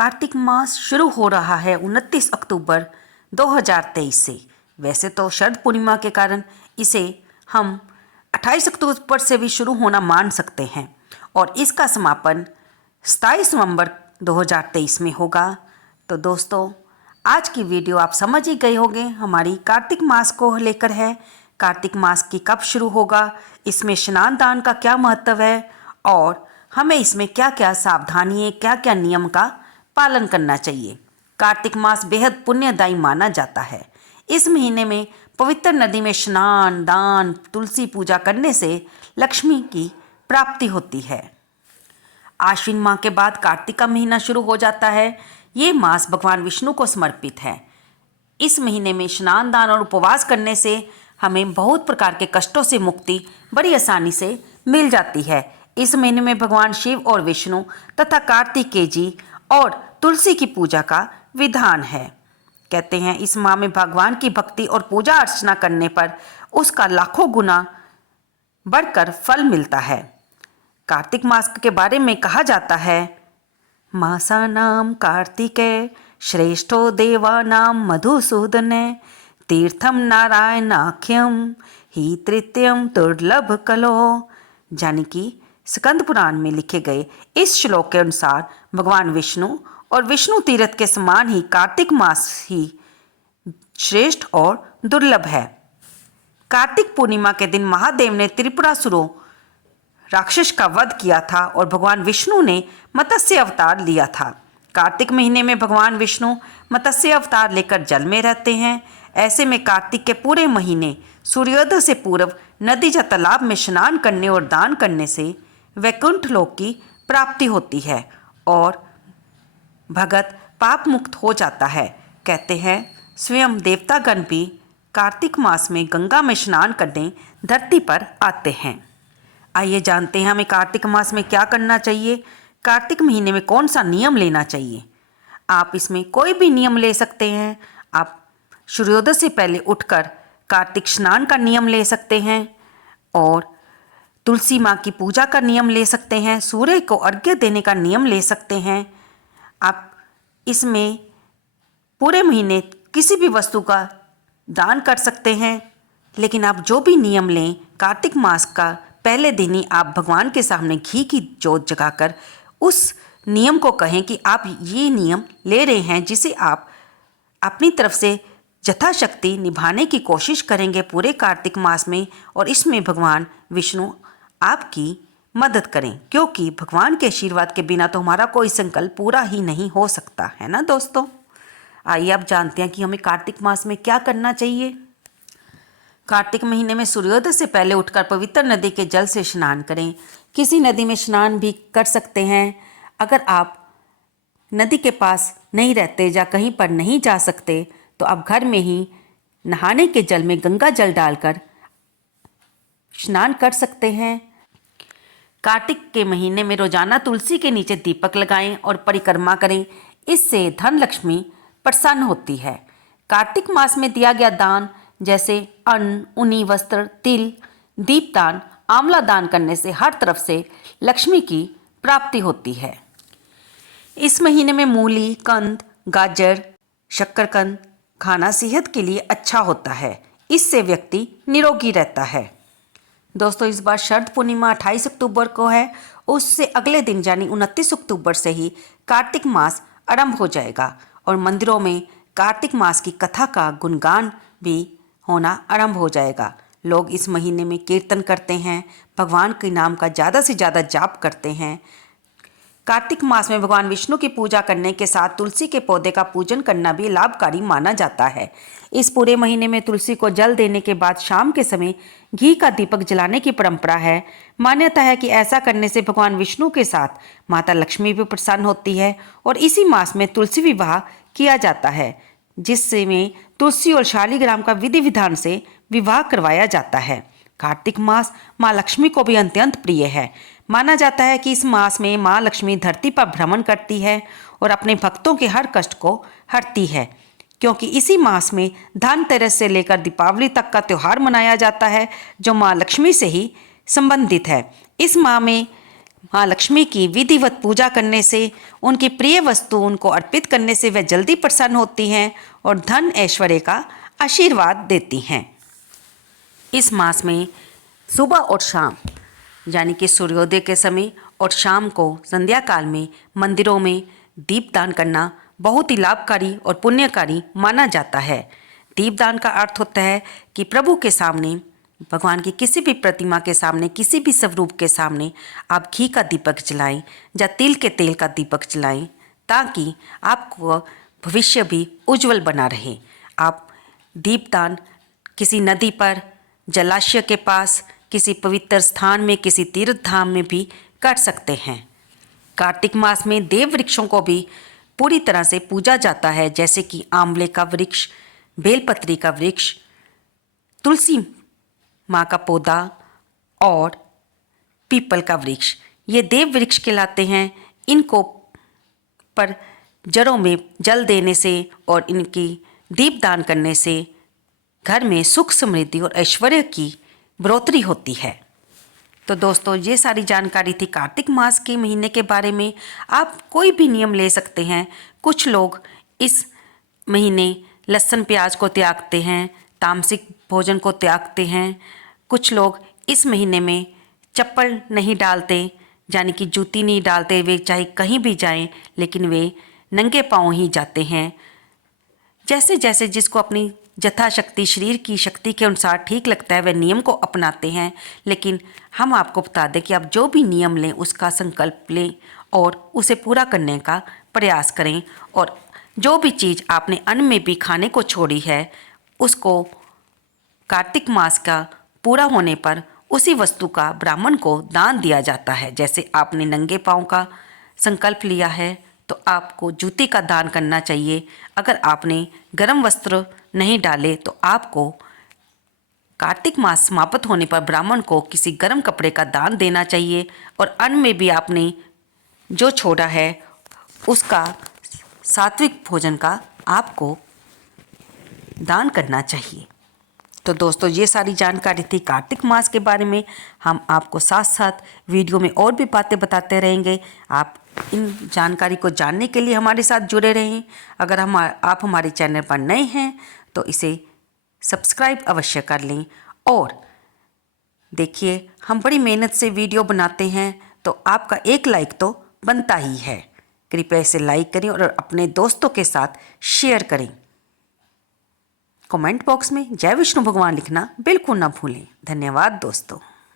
कार्तिक मास शुरू हो रहा है 29 अक्टूबर 2023 से। वैसे तो शरद पूर्णिमा के कारण इसे हम 28 अक्टूबर से भी शुरू होना मान सकते हैं और इसका समापन 27 नवंबर 2023 में होगा। तो दोस्तों, आज की वीडियो आप समझ ही गए होंगे हमारी कार्तिक मास को लेकर है। कार्तिक मास की कब शुरू होगा, इसमें स्नान दान का क्या महत्व है और हमें इसमें क्या क्या सावधानी, क्या क्या नियम का पालन करना चाहिए। कार्तिक मास बेहद पुण्यदायी माना जाता है। इस महीने में पवित्र नदी में स्नान दान, तुलसी पूजा करने से लक्ष्मी की प्राप्ति होती है। आश्विन माह के बाद कार्तिक का महीना शुरू हो जाता है। ये मास भगवान विष्णु को समर्पित है। इस महीने में स्नान दान और उपवास करने से हमें बहुत प्रकार के कष्टों से मुक्ति बड़ी आसानी से मिल जाती है। इस महीने में भगवान शिव और विष्णु तथा कार्तिकेय जी और तुलसी की पूजा का विधान है। कहते हैं इस माह में भगवान की भक्ति और पूजा अर्चना करने पर उसका लाखों गुना बढ़कर फल मिलता है। कार्तिक मास के बारे में कहा जाता है, मासानां कार्तिके श्रेष्ठो देवानां मधुसूदने तीर्थम नारायणाख्यम ही तृतीयम दुर्लभ कलो। यानी कि स्कंद पुराण में लिखे गए इस श्लोक के अनुसार भगवान विष्णु और विष्णु तीर्थ के समान ही कार्तिक मास ही श्रेष्ठ और दुर्लभ है। कार्तिक पूर्णिमा के दिन महादेव ने त्रिपुरासुरों राक्षस का वध किया था और भगवान विष्णु ने मत्स्य अवतार लिया था। कार्तिक महीने में भगवान विष्णु मत्स्य अवतार लेकर जल में रहते हैं। ऐसे में कार्तिक के पूरे महीने सूर्योदय से पूर्व नदी या तालाब में स्नान करने और दान करने से वैकुंठ लोक की प्राप्ति होती है और भगत पाप मुक्त हो जाता है। कहते हैं स्वयं देवतागण भी कार्तिक मास में गंगा में स्नान करने धरती पर आते हैं। आइए जानते हैं हमें कार्तिक मास में क्या करना चाहिए। कार्तिक महीने में कौन सा नियम लेना चाहिए। आप इसमें कोई भी नियम ले सकते हैं। आप सूर्योदय से पहले उठकर कार्तिक स्नान का नियम ले सकते हैं और तुलसी माँ की पूजा का नियम ले सकते हैं। सूर्य को अर्घ्य देने का नियम ले सकते हैं। आप इसमें पूरे महीने किसी भी वस्तु का दान कर सकते हैं। लेकिन आप जो भी नियम लें, कार्तिक मास का पहले दिन ही आप भगवान के सामने घी की जोत जगाकर उस नियम को कहें कि आप ये नियम ले रहे हैं, जिसे आप अपनी तरफ से यथाशक्ति निभाने की कोशिश करेंगे पूरे कार्तिक मास में। और इसमें भगवान विष्णु आपकी मदद करें, क्योंकि भगवान के आशीर्वाद के बिना तो हमारा कोई संकल्प पूरा ही नहीं हो सकता है ना दोस्तों। आइए अब जानते हैं कि हमें कार्तिक मास में क्या करना चाहिए। कार्तिक महीने में सूर्योदय से पहले उठकर पवित्र नदी के जल से स्नान करें। किसी नदी में स्नान भी कर सकते हैं। अगर आप नदी के पास नहीं रहते या कहीं पर नहीं जा सकते तो आप घर में ही नहाने के जल में गंगा जल डालकर स्नान कर सकते हैं। कार्तिक के महीने में रोजाना तुलसी के नीचे दीपक लगाएं और परिक्रमा करें। इससे धन लक्ष्मी प्रसन्न होती है। कार्तिक मास में दिया गया दान जैसे अन्न, ऊनी वस्त्र, तिल, दीपदान, आंवला दान करने से हर तरफ से लक्ष्मी की प्राप्ति होती है। इस महीने में मूली, कंद, गाजर, शक्करकंद खाना सेहत के लिए अच्छा होता है। इससे व्यक्ति निरोगी रहता है। दोस्तों, इस बार शरद पूर्णिमा 28 अक्टूबर को है। उससे अगले दिन यानी 29 अक्टूबर से ही कार्तिक मास आरंभ हो जाएगा और मंदिरों में कार्तिक मास की कथा का गुणगान भी होना आरंभ हो जाएगा। लोग इस महीने में कीर्तन करते हैं, भगवान के नाम का ज़्यादा से ज़्यादा जाप करते हैं। कार्तिक मास में भगवान विष्णु की पूजा करने के साथ तुलसी के पौधे का पूजन करना भी लाभकारी माना जाता है। इस पूरे महीने में तुलसी को जल देने के बाद शाम के समय घी का दीपक जलाने की परंपरा है। मान्यता है कि ऐसा करने से भगवान विष्णु के साथ माता लक्ष्मी भी प्रसन्न होती है और इसी मास में तुलसी विवाह किया जाता है, जिसमें तुलसी और शालिग्राम का विधि विधान से विवाह करवाया जाता है। कार्तिक मास माँ लक्ष्मी को भी अत्यंत प्रिय है। माना जाता है कि इस मास में माँ लक्ष्मी धरती पर भ्रमण करती है और अपने भक्तों के हर कष्ट को हरती है, क्योंकि इसी मास में धनतेरस से लेकर दीपावली तक का त्यौहार मनाया जाता है, जो माँ लक्ष्मी से ही संबंधित है। इस माह में माँ लक्ष्मी की विधिवत पूजा करने से, उनकी प्रिय वस्तु उनको अर्पित करने से वह जल्दी प्रसन्न होती हैं और धन ऐश्वर्य का आशीर्वाद देती हैं। इस मास में सुबह और शाम यानी कि सूर्योदय के समय और शाम को संध्या काल में मंदिरों में दीपदान करना बहुत ही लाभकारी और पुण्यकारी माना जाता है। दीपदान का अर्थ होता है कि प्रभु के सामने, भगवान की किसी भी प्रतिमा के सामने, किसी भी स्वरूप के सामने आप घी का दीपक जलाएं या तिल के तेल का दीपक जलाएं, ताकि आपको भविष्य भी उज्जवल बना रहे। आप दीपदान किसी नदी पर, जलाशय के पास, किसी पवित्र स्थान में, किसी तीर्थ धाम में भी कर सकते हैं। कार्तिक मास में देव वृक्षों को भी पूरी तरह से पूजा जाता है, जैसे कि आंवले का वृक्ष, बेलपत्री का वृक्ष, तुलसी माँ का पौधा और पीपल का वृक्ष। ये देव वृक्ष कहलाते हैं। इनको पर जड़ों में जल देने से और इनकी दीपदान करने से घर में सुख, समृद्धि और ऐश्वर्य की बढ़ोतरी होती है। तो दोस्तों, ये सारी जानकारी थी कार्तिक मास के महीने के बारे में। आप कोई भी नियम ले सकते हैं। कुछ लोग इस महीने लहसुन प्याज को त्यागते हैं, तामसिक भोजन को त्यागते हैं। कुछ लोग इस महीने में चप्पल नहीं डालते, यानी कि जूती नहीं डालते। वे चाहे कहीं भी जाएं, लेकिन वे नंगे पांव ही जाते हैं। जैसे जैसे जिसको अपनी यथाशक्ति, शरीर की शक्ति के अनुसार ठीक लगता है, वह नियम को अपनाते हैं। लेकिन हम आपको बता दें कि आप जो भी नियम लें उसका संकल्प लें और उसे पूरा करने का प्रयास करें। और जो भी चीज़ आपने अन्न में भी खाने को छोड़ी है, उसको कार्तिक मास का पूरा होने पर उसी वस्तु का ब्राह्मण को दान दिया जाता है। जैसे आपने नंगे पाँव का संकल्प लिया है तो आपको जूती का दान करना चाहिए। अगर आपने गर्म वस्त्र नहीं डाले तो आपको कार्तिक मास समाप्त होने पर ब्राह्मण को किसी गर्म कपड़े का दान देना चाहिए। और अन्न में भी आपने जो छोड़ा है उसका सात्विक भोजन का आपको दान करना चाहिए। तो दोस्तों, ये सारी जानकारी थी कार्तिक मास के बारे में। हम आपको साथ साथ वीडियो में और भी बातें बताते रहेंगे। आप इन जानकारी को जानने के लिए हमारे साथ जुड़े रहें। अगर आप हमारे चैनल पर नए हैं तो इसे सब्सक्राइब अवश्य कर लें। और देखिए, हम बड़ी मेहनत से वीडियो बनाते हैं, तो आपका एक लाइक तो बनता ही है। कृपया इसे लाइक करें और अपने दोस्तों के साथ शेयर करें। कमेंट बॉक्स में जय विष्णु भगवान लिखना बिल्कुल ना भूलें। धन्यवाद दोस्तों।